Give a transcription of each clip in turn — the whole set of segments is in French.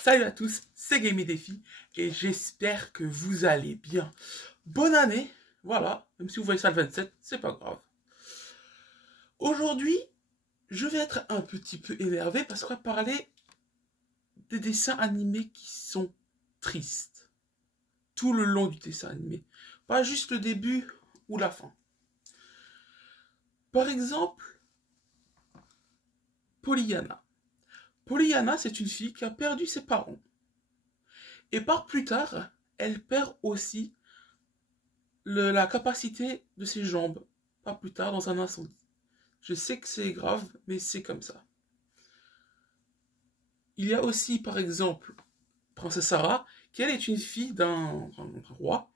Salut à tous, c'est Game Défi et j'espère que vous allez bien. Bonne année, voilà, même si vous voyez ça le 27, c'est pas grave. Aujourd'hui, je vais être un petit peu énervé parce qu'on va parler des dessins animés qui sont tristes. Tout le long du dessin animé, pas juste le début ou la fin. Par exemple, Pollyanna. Pollyanna, c'est une fille qui a perdu ses parents. Et par plus tard, elle perd aussi la capacité de ses jambes. Pas plus tard, dans un incendie. Je sais que c'est grave, mais c'est comme ça. Il y a aussi, par exemple, Princesse Sarah, qui elle est une fille d'un roi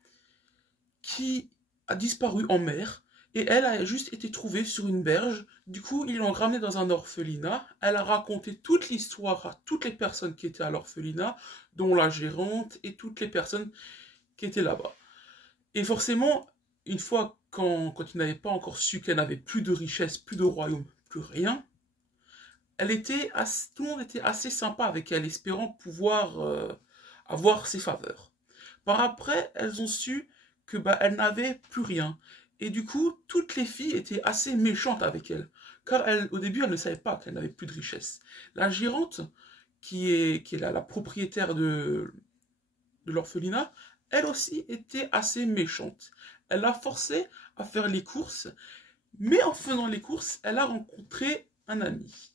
qui a disparu en mer. Et elle a juste été trouvée sur une berge. Du coup, ils l'ont ramenée dans un orphelinat. Elle a raconté toute l'histoire à toutes les personnes qui étaient à l'orphelinat, dont la gérante et toutes les personnes qui étaient là-bas. Et forcément, une fois quand ils n'avaient pas encore su qu'elle n'avait plus de richesse, plus de royaume, plus rien, tout le monde était assez sympa avec elle, espérant pouvoir avoir ses faveurs. Par après, elles ont su que elle n'avait plus rien. Et du coup, toutes les filles étaient assez méchantes avec elle. Car au début, elles ne savaient pas qu'elle n'avait plus de richesse. La gérante, qui est la propriétaire de l'orphelinat, elle aussi était assez méchante. Elle l'a forcée à faire les courses, mais en faisant les courses, elle a rencontré un ami.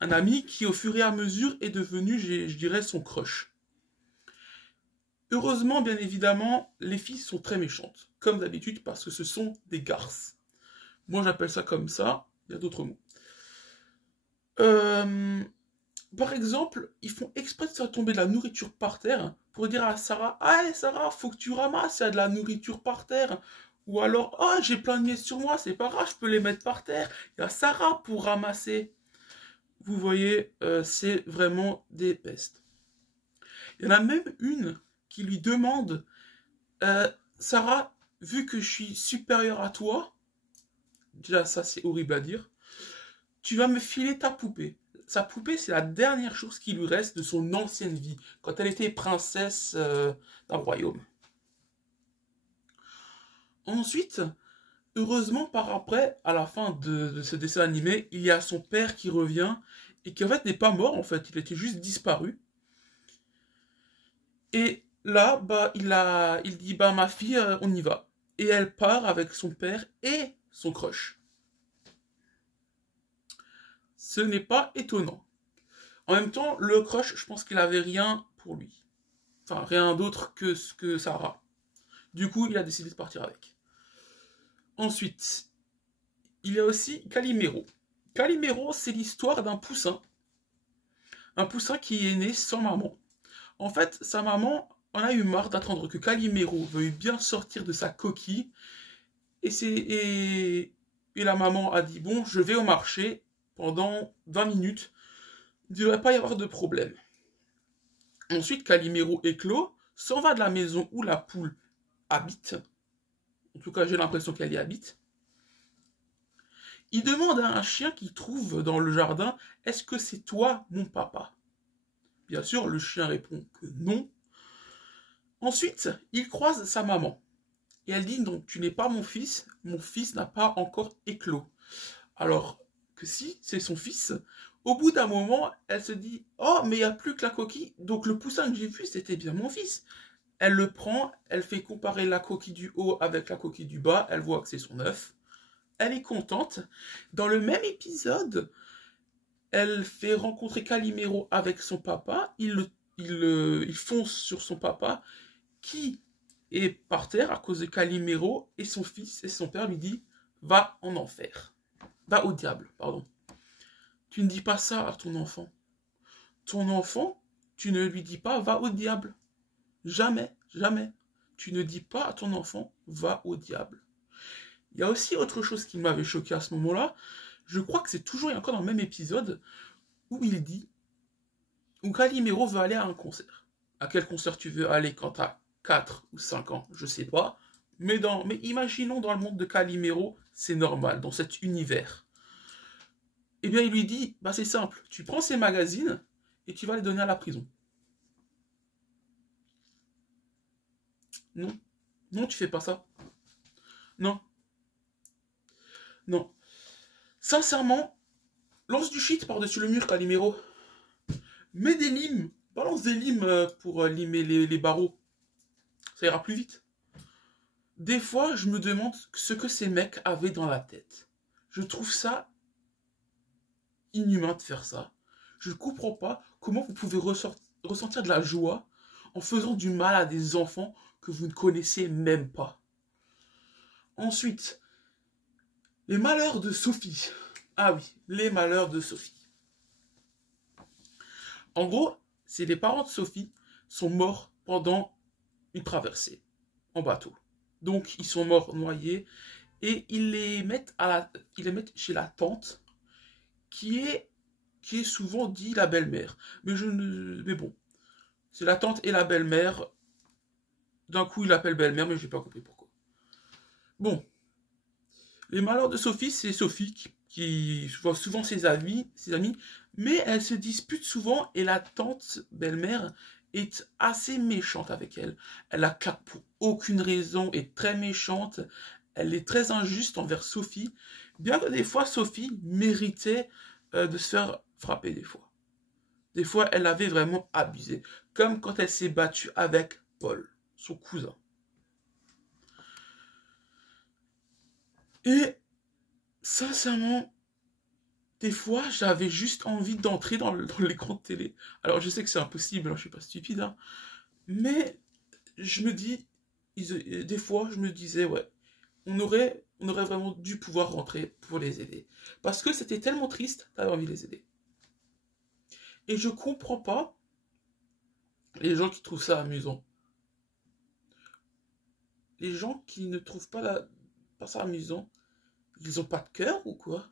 Un ami qui, au fur et à mesure, est devenu, je dirais, son crush. Heureusement, bien évidemment, les filles sont très méchantes, comme d'habitude, parce que ce sont des garces. Moi, j'appelle ça comme ça, il y a d'autres mots. Par exemple, ils font exprès de faire tomber de la nourriture par terre pour dire à Sarah, ah Sarah, faut que tu ramasses, il y a de la nourriture par terre. Ou alors, ah j'ai plein de miettes sur moi, c'est pas grave, je peux les mettre par terre. Il y a Sarah pour ramasser. Vous voyez, c'est vraiment des pestes. Il y en a même une qui lui demande, Sarah, vu que je suis supérieure à toi, déjà ça c'est horrible à dire, tu vas me filer ta poupée. Sa poupée, c'est la dernière chose qui lui reste de son ancienne vie, quand elle était princesse d'un royaume. Ensuite, heureusement, par après, à la fin de ce dessin animé, il y a son père qui revient, et qui en fait n'est pas mort, en fait, il était juste disparu. Et là, il dit, ma fille, on y va. Et elle part avec son père et son crush. Ce n'est pas étonnant. En même temps, le crush, je pense qu'il avait rien pour lui. Enfin, rien d'autre que ce que Sarah. Du coup, il a décidé de partir avec. Ensuite, il y a aussi Calimero. Calimero, c'est l'histoire d'un poussin. Un poussin qui est né sans maman. En fait, sa maman en a eu marre d'attendre que Calimero veuille bien sortir de sa coquille. Et la maman a dit, bon, je vais au marché pendant 20 minutes. Il ne devrait pas y avoir de problème. Ensuite, Calimero éclot, s'en va de la maison où la poule habite. En tout cas, j'ai l'impression qu'elle y habite. Il demande à un chien qu'il trouve dans le jardin, est-ce que c'est toi, mon papa? Bien sûr, le chien répond que non. Ensuite, il croise sa maman. Et elle dit, non, tu n'es pas mon fils n'a pas encore éclos. Alors que si, c'est son fils. Au bout d'un moment, elle se dit, oh, mais il n'y a plus que la coquille, donc le poussin que j'ai vu, c'était bien mon fils. Elle le prend, elle fait comparer la coquille du haut avec la coquille du bas, elle voit que c'est son œuf. Elle est contente. Dans le même épisode, elle fait rencontrer Calimero avec son papa, il fonce sur son papa, qui est par terre à cause de Calimero, et son fils et son père lui dit, va en enfer. Va au diable, pardon. Tu ne dis pas ça à ton enfant. Ton enfant, tu ne lui dis pas, va au diable. Jamais, jamais. Tu ne dis pas à ton enfant, va au diable. Il y a aussi autre chose qui m'avait choqué à ce moment-là. Je crois que c'est toujours et encore dans le même épisode où il dit, où Calimero veut aller à un concert. À quel concert tu veux aller quand t'as 4 ou 5 ans, je sais pas. Mais imaginons dans le monde de Calimero, c'est normal, dans cet univers. Eh bien, il lui dit, c'est simple, tu prends ces magazines et tu vas les donner à la prison. Non. Non, tu fais pas ça. Non. Non. Sincèrement, lance du shit par-dessus le mur, Calimero. Mets des limes. Balance des limes pour limer les barreaux. Ça ira plus vite. Des fois, je me demande ce que ces mecs avaient dans la tête. Je trouve ça inhumain de faire ça. Je ne comprends pas comment vous pouvez ressentir de la joie en faisant du mal à des enfants que vous ne connaissez même pas. Ensuite, les malheurs de Sophie. Ah oui, les malheurs de Sophie. En gros, c'est les parents de Sophie sont morts pendant une traversée en bateau. Donc, ils sont morts noyés et ils les mettent chez la tante qui est souvent dit la belle-mère. Mais bon, c'est la tante et la belle-mère. D'un coup, il l'appelle belle-mère, mais j'ai pas compris pourquoi. Bon, les malheurs de Sophie, c'est Sophie qui voit souvent ses amis, mais elle se dispute souvent et la tante belle-mère est assez méchante avec elle. Elle la claque pour aucune raison, est très méchante. Elle est très injuste envers Sophie, bien que des fois Sophie méritait de se faire frapper des fois. Des fois, elle avait vraiment abusé, comme quand elle s'est battue avec Paul, son cousin. Et sincèrement, des fois, j'avais juste envie d'entrer dans l'écran de télé. Alors, je sais que c'est impossible, hein, je suis pas stupide, hein, mais je me dis, des fois, je me disais, ouais, on aurait vraiment dû pouvoir rentrer pour les aider. Parce que c'était tellement triste, t'avais envie de les aider. Et je comprends pas les gens qui trouvent ça amusant. Les gens qui ne trouvent pas ça amusant, ils ont pas de cœur ou quoi?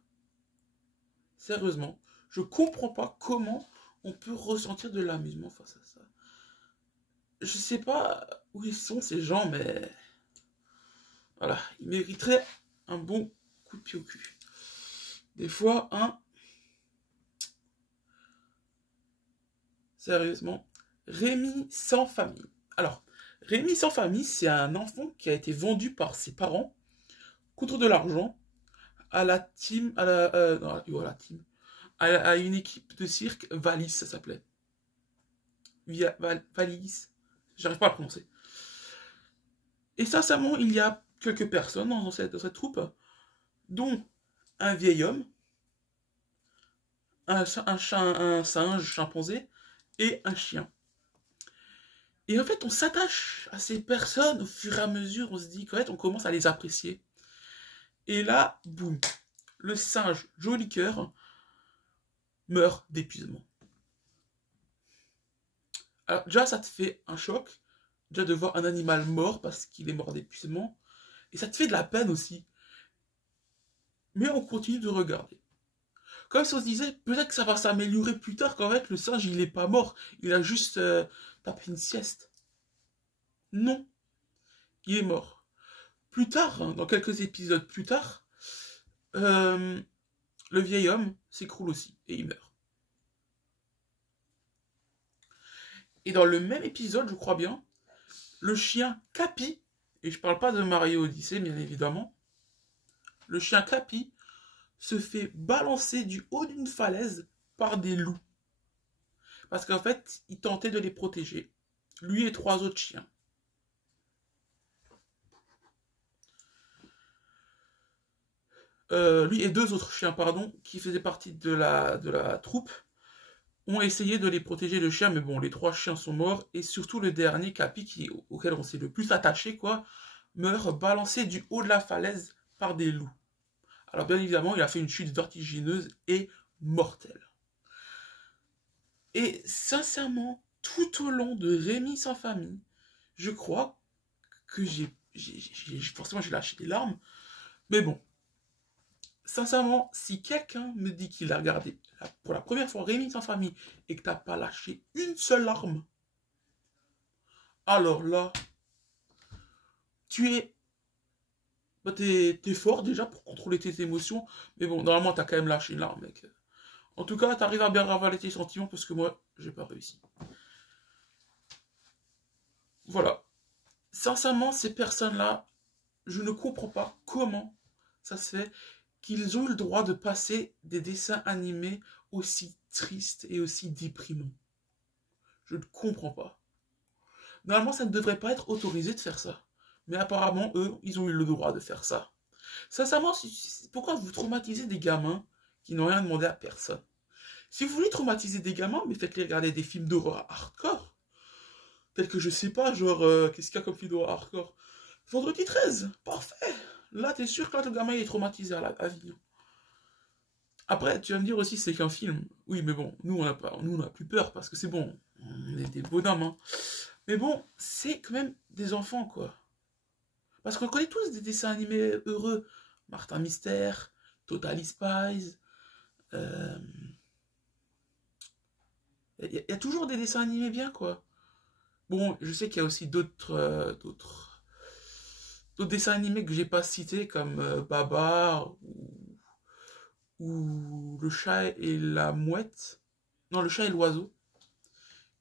Sérieusement, je comprends pas comment on peut ressentir de l'amusement face à ça. Je sais pas où ils sont ces gens, mais voilà, ils mériteraient un bon coup de pied au cul. Des fois, hein. Sérieusement. Rémi sans famille. Alors, Rémi sans famille, c'est un enfant qui a été vendu par ses parents contre de l'argent à la team, à une équipe de cirque, Valis, ça s'appelait. Valis, j'arrive pas à le prononcer. Et sincèrement, il y a quelques personnes dans cette troupe, dont un vieil homme, un singe chimpanzé et un chien. Et en fait, on s'attache à ces personnes au fur et à mesure, on se dit qu'en fait, on commence à les apprécier. Et là, boum, le singe joli cœur meurt d'épuisement. Alors déjà, ça te fait un choc, déjà de voir un animal mort parce qu'il est mort d'épuisement, et ça te fait de la peine aussi. Mais on continue de regarder. Comme si on se disait, peut-être que ça va s'améliorer plus tard, qu'en fait, le singe, il n'est pas mort, il a juste tapé une sieste. Non, il est mort. Plus tard, hein, dans quelques épisodes plus tard, le vieil homme s'écroule aussi, et il meurt. Et dans le même épisode, je crois bien, le chien Capi, et je parle pas de Mario Odyssey, bien évidemment, le chien Capi se fait balancer du haut d'une falaise par des loups. Parce qu'en fait, il tentait de les protéger. Lui et 3 autres chiens. Lui et 2 autres chiens, pardon, qui faisaient partie de la troupe, ont essayé de les protéger le chien, mais bon, les 3 chiens sont morts, et surtout le dernier, Capi, auquel on s'est le plus attaché, quoi, meurt balancé du haut de la falaise par des loups. Alors bien évidemment, il a fait une chute vertigineuse et mortelle. Et sincèrement, tout au long de Rémi sans famille, je crois que forcément j'ai lâché des larmes. Mais bon, sincèrement, si quelqu'un me dit qu'il a regardé pour la première fois Rémi sans famille et que t'as pas lâché une seule larme, alors là, tu es... Bah, t'es fort déjà pour contrôler tes émotions, mais bon, normalement t'as quand même lâché une larme, mec. En tout cas, t'arrives à bien ravaler tes sentiments parce que moi, j'ai pas réussi. Voilà. sincèrement, ces personnes-là, je ne comprends pas comment ça se fait qu'ils ont eu le droit de passer des dessins animés aussi tristes et aussi déprimants. Je ne comprends pas. Normalement, ça ne devrait pas être autorisé de faire ça. Mais apparemment, eux, ils ont eu le droit de faire ça. Sincèrement, pourquoi vous traumatisez des gamins qui n'ont rien demandé à personne? Si vous voulez traumatiser des gamins, mais faites-les regarder des films d'horreur hardcore. Tels que je sais pas, genre, qu'est-ce qu'il y a comme film d'horreur hardcore? Vendredi 13, parfait. Là, t'es sûr que là, le gamin il est traumatisé à vie. Après, tu vas me dire aussi, c'est qu'un film. Oui, mais bon, nous, on a plus peur parce que c'est bon. On est des bonhommes, hein. Mais bon, c'est quand même des enfants, quoi. Parce qu'on connaît tous des dessins animés heureux. Martin Mystère, Totally Spies. Il y a toujours des dessins animés bien, quoi. Bon, je sais qu'il y a aussi d'autres dessins animés que j'ai pas cités, comme Babar ou Le chat et la mouette. Non, Le chat et l'oiseau.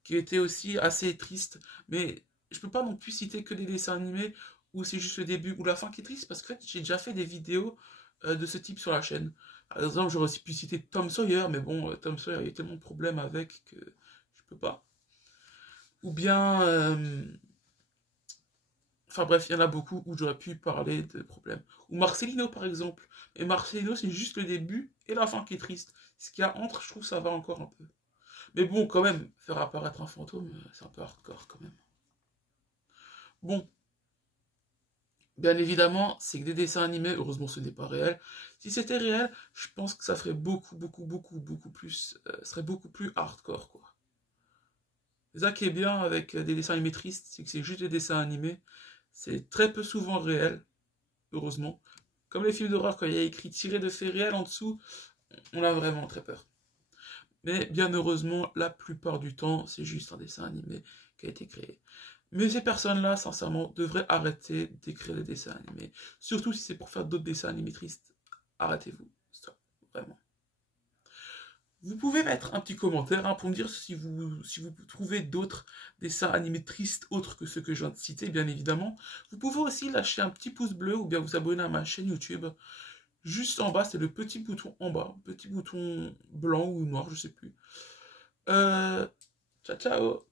Qui était aussi assez triste. Mais je peux pas non plus citer que des dessins animés où c'est juste le début ou la fin qui est triste, parce que en fait, j'ai déjà fait des vidéos de ce type sur la chaîne. Par exemple, j'aurais aussi pu citer Tom Sawyer, mais bon, Tom Sawyer, il y a tellement de problèmes avec que je peux pas. Ou bien... enfin bref, il y en a beaucoup où j'aurais pu parler de problèmes. Ou Marcelino, par exemple. Et Marcelino, c'est juste le début et la fin qui est triste. Ce qu'il y a entre, je trouve, ça va encore un peu. Mais bon, quand même, faire apparaître un fantôme, c'est un peu hardcore, quand même. Bon, bien évidemment, c'est que des dessins animés, heureusement ce n'est pas réel. Si c'était réel, je pense que ça ferait beaucoup plus, serait beaucoup plus hardcore, quoi. C'est ça qui est bien avec des dessins animés tristes, c'est que c'est juste des dessins animés. C'est très peu souvent réel, heureusement. Comme les films d'horreur, quand il y a écrit tiré de faits réels en dessous, on a vraiment très peur. Mais bien heureusement, la plupart du temps, c'est juste un dessin animé qui a été créé. Mais ces personnes-là, sincèrement, devraient arrêter d'écrire des dessins animés. Surtout si c'est pour faire d'autres dessins animés tristes. Arrêtez-vous. Stop. Vraiment. Vous pouvez mettre un petit commentaire hein, pour me dire si vous trouvez d'autres dessins animés tristes autres que ceux que je viens de citer, bien évidemment. Vous pouvez aussi lâcher un petit pouce bleu ou bien vous abonner à ma chaîne YouTube. Juste en bas, c'est le petit bouton en bas. Petit bouton blanc ou noir, je sais plus. Ciao, ciao.